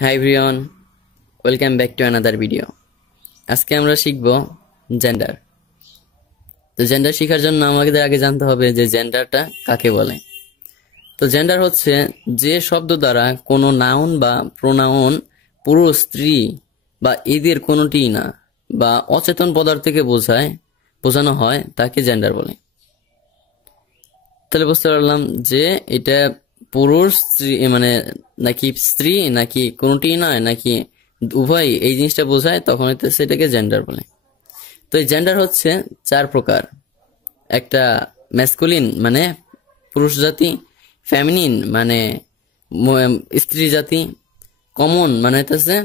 Hi everyone, welcome back to another video. আজকে আমরা শিখব জেন্ডার। তো জেন্ডার শেখার জন্য আমাদের আগে জানতে হবে যে জেন্ডারটা কাকে বলে। তো জেন্ডার হচ্ছে যে শব্দ দ্বারা কোনো নাউন বা প্রোনাউন পুরুষ, স্ত্রী বা এদের কোনোটি না বা অচেতন পদার্থকে বোঝানো হয় তাকে জেন্ডার বলে। তাহলে বুঝতে পারলাম যে এটা পুরুষ, স্ত্রী মানে নাকি স্ত্রী নাকি কোনটি নয় নাকি উভয়, এই জিনিসটা বোঝায়, তখন সেটাকে জেন্ডার বলে। তো এই জেন্ডার হচ্ছে 4 প্রকার। একটা ম্যাসকুলিন মানে পুরুষ জাতি, ফেমিনিন মানে স্ত্রী জাতি, কমন মানে হচ্ছে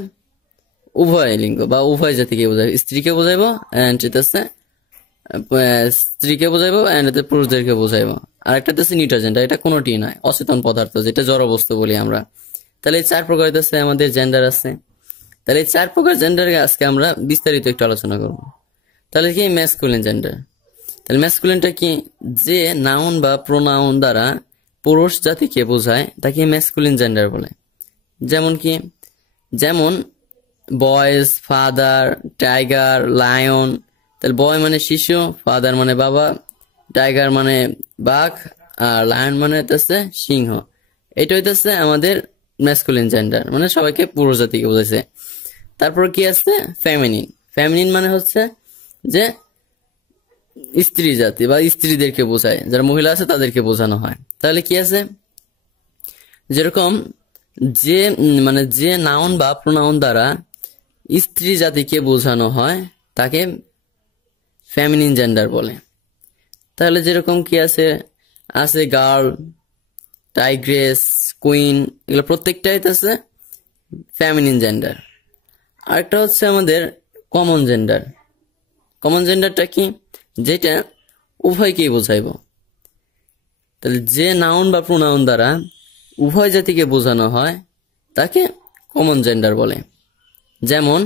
উভয় লিঙ্গ বা উভয় জাতিকে বোঝায়, স্ত্রীকে বোঝাইবো এন্ড স্ত্রীকে বোঝাইবো এন্ড পুরুষদেরকে বোঝাইবো। আর একটা হচ্ছে নিউট্রাল জেন্ডার, এটা কোনোটি নয়, অচেতন পদার্থ যেটা জড় বস্তু বলি আমরা। তাহলে এই 4 প্রকার হচ্ছে আমাদের জেন্ডার আছে। তাহলে এই 4 প্রকার জেন্ডারকে আজকে আমরা বিস্তারিত একটু আলোচনা করব। তাহলে কি ম্যাসকুলিন জেন্ডার? তাহলে ম্যাসকুলিনটা কি? যে নাউন বা প্রোনাউন দ্বারা পুরুষ জাতিকে বোঝায় তাকে ম্যাসকুলিন জেন্ডার বলে। যেমন বয়েজ, ফাদার, টাইগার, লায়ন। তাহলে বয় মানে শিশু, ফাদার মানে বাবা, টাইগার মানে বাঘ, আর লায়ন মানে হচ্ছে সিংহ। এটা হইতেছে আমাদের ম্যাসকুলিন জেন্ডার, মানে সবাইকে পুরুষ জাতিকে বোঝাইছে। তারপর কি আছে? ফেমিনিন। ফেমিনিন মানে হচ্ছে যে স্ত্রী জাতি বা স্ত্রীদেরকে বোঝায়, যারা মহিলা আছে তাদেরকে বোঝানো হয়। তাহলে কি আছে? যেরকম যে নাউন বা প্রোনাউন দ্বারা স্ত্রী জাতিকে বোঝানো হয় তাকে ফেমিনিন জেন্ডার বলে। তাহলে যেরকম কি আছে গার্ল, টাইগ্রেস, কুইন, এগুলো প্রত্যেকটাই আছে ফেমিনিন জেন্ডার। আরেকটা হচ্ছে আমাদের কমন জেন্ডার। কমন জেন্ডারটা কি? যেটা উভয়কেই বোঝাইব। তাহলে যে নাউন বা প্রোনাউন দ্বারা উভয় জাতিকে বোঝানো হয় তাকে কমন জেন্ডার বলে। যেমন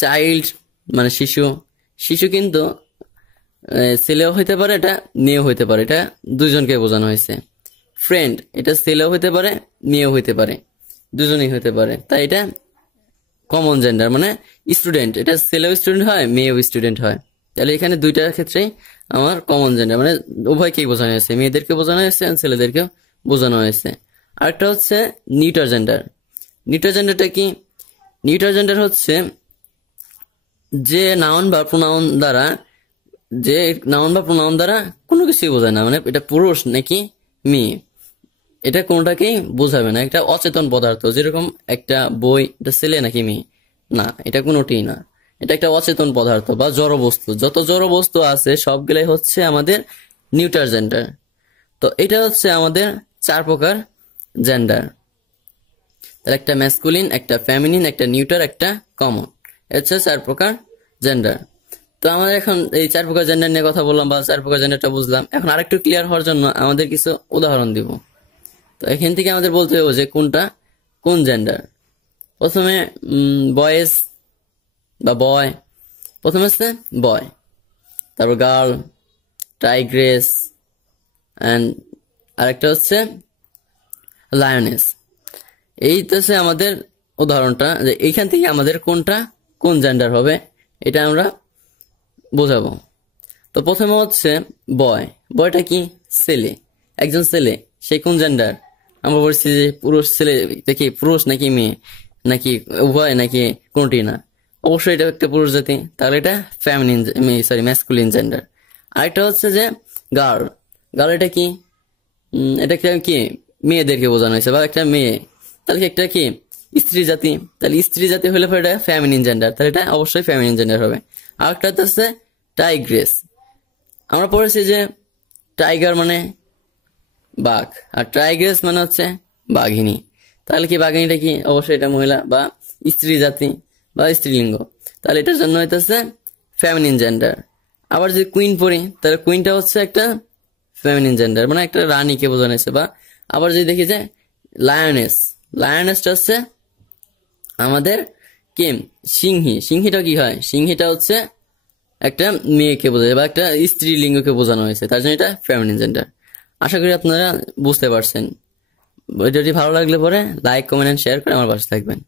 চাইল্ড মানে শিশু। শিশু কিন্তু ছেলেও হইতে পারে, এটা মেয়েও হইতে পারে, এটা দুজনকে বোঝানো হয়েছে। ফ্রেন্ড, এটা ছেলেও হইতে পারে, মেয়েও হইতে পারে, দুজনেই হইতে পারে, তাই এটা কমন জেন্ডার। মানে স্টুডেন্ট, এটা ছেলেও স্টুডেন্ট হয়, মেয়েও স্টুডেন্ট হয়। তাহলে এখানে দুইটার ক্ষেত্রেই আমার কমন জেন্ডার, মানে উভয়কেই বোঝানো হয়েছে, মেয়েদেরকে বোঝানো হয়েছে ছেলেদেরকেও বোঝানো হয়েছে। আরেকটা হচ্ছে নিউট্রাল জেন্ডার। নিউট্রাল জেন্ডারটা কি? নিউট্রাল জেন্ডার হচ্ছে যে নাউন বা প্রোনাউন দ্বারা কোনো কিছুই বোঝায় না, মানে এটা পুরুষ নাকি মেয়ে এটা কোনটাকেই বোঝাবে না। একটা অচেতন পদার্থ, যেরকম একটা বই, এটা ছেলে নাকি মেয়ে না, এটা কোনোটিই না। এটা একটা অচেতন পদার্থ বা জড় বস্তু। যত জড় বস্তু আছে সবগুলাই হচ্ছে আমাদের নিউট্রাল জেন্ডার। তো এটা হচ্ছে আমাদের 4 প্রকার জেন্ডার। তাহলে একটা ম্যাসকুলিন, একটা ফেমিনিন, একটা নিউট্রাল, একটা কমন, হচ্ছে 4 প্রকার জেন্ডার। তো আমাদের এখন এই 4 প্রকার জেন্ডার নিয়ে কথা বললাম বা 4 প্রকার জেন্ডারটা বুঝলাম। এখন আরেকটু ক্লিয়ার হওয়ার জন্য আমাদের কিছু উদাহরণ দিব। তো এখান থেকে আমাদের বলতে হবে যে কোনটা কোন জেন্ডার। প্রথমে বয়েজ বা বয়, প্রথমে হচ্ছে বয়, তারপর গার্ল, টাইগ্রেস, অ্যান্ড আরেকটা হচ্ছে লায়নেস। এই তো আমাদের উদাহরণটা, যে এইখান থেকে আমাদের কোনটা কোন জেন্ডার হবে এটা আমরা বোঝাবো। তো প্রথমে হচ্ছে বয়। বয়টা কি? ছেলে, একজন ছেলে, সে কোন জেন্ডার? আমরা বলছি যে পুরুষ। ছেলে দেখি পুরুষ নাকি মেয়ে নাকি উভয় নাকি কোনটি না, অবশ্যই এটা একটা পুরুষ জাতি, তাহলে এটা ফেমিনিন ম্যাসকুলিন জেন্ডার। আরেকটা হচ্ছে যে গার্ল। গার্ল এটা কি? এটা কি মেয়েদেরকে বোঝানো হয়েছে বা একটা মেয়ে, তাহলে একটা কি স্ত্রী জাতি, তাহলে স্ত্রী জাতি হলে পরে এটা ফেমিনিন জেন্ডার, তাহলে এটা অবশ্যই ফেমিনিন জেন্ডার হবে। আরেকটা হচ্ছে টাইগ্রেস। আমরা পড়েছি যে টাইগার মানে বাঘ আর টাইগ্রেস মানে হচ্ছে বাঘিনী, তাহলে কি বাঘিনীটা কি? অবশ্যই এটা মহিলা বা স্ত্রী জাতি বা স্ত্রীলিঙ্গ, তাহলে এটার জন্য হইতেছে ফেমিনিন জেন্ডার। আবার যদি কুইন পড়ি তাহলে কুইনটা হচ্ছে একটা ফেমিনিন জেন্ডার, মানে একটা রানীকে বোঝানো হয়েছে। বা আবার যদি দেখি যে লায়নেস, লায়নেসটা হচ্ছে আমাদের কি সিংহী। সিংহীটা কি হয়? সিংহীটা হচ্ছে একটা মেয়েকে বোঝায় বা একটা স্ত্রী লিঙ্গকে বোঝানো হয়েছে, তার জন্য এটা ফেমিনিন জেন্ডার। আশা করি আপনারা বুঝতে পারছেন। ভিডিওটি ভালো লাগলে পরে লাইক কমেন্ট শেয়ার করে আমার পাশে থাকবেন।